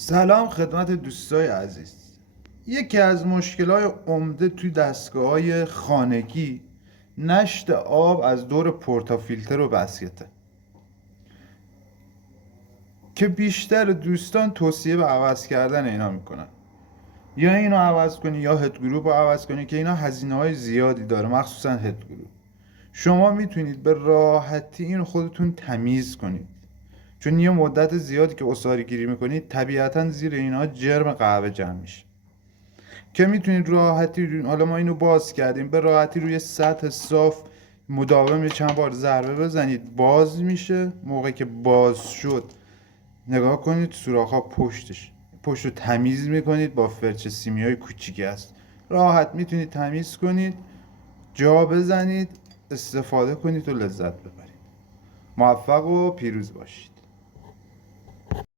سلام خدمت دوستای عزیز. یکی از مشکل‌های عمده توی دستگاه‌های خانگی نشت آب از دور پورتافیلتر و بسکته که بیشتر دوستان توصیه به عوض کردن اینا میکنن. یا اینو عوض کنی یا هد گروپ رو عوض کنی که اینا هزینه‌های زیادی داره، مخصوصا هد گروپ. شما میتونید به راحتی اینو خودتون تمیز کنید، چون یه مدت زیادی که عصاره گیری میکنید طبیعتا زیر اینا جرم قهوه جمع میشه که میتونید راحتی، حالا ما اینو باز کردیم، به راحتی روی سطح صاف مداوم چند بار ضربه بزنید، باز میشه. موقعی که باز شد نگاه کنید سوراخ‌ها پشت رو تمیز میکنید با فرچه سیمیای کوچیکی است. راحت میتونید تمیز کنید، جا بزنید، استفاده کنید و لذت ببرید. موفق و پیروز باشید.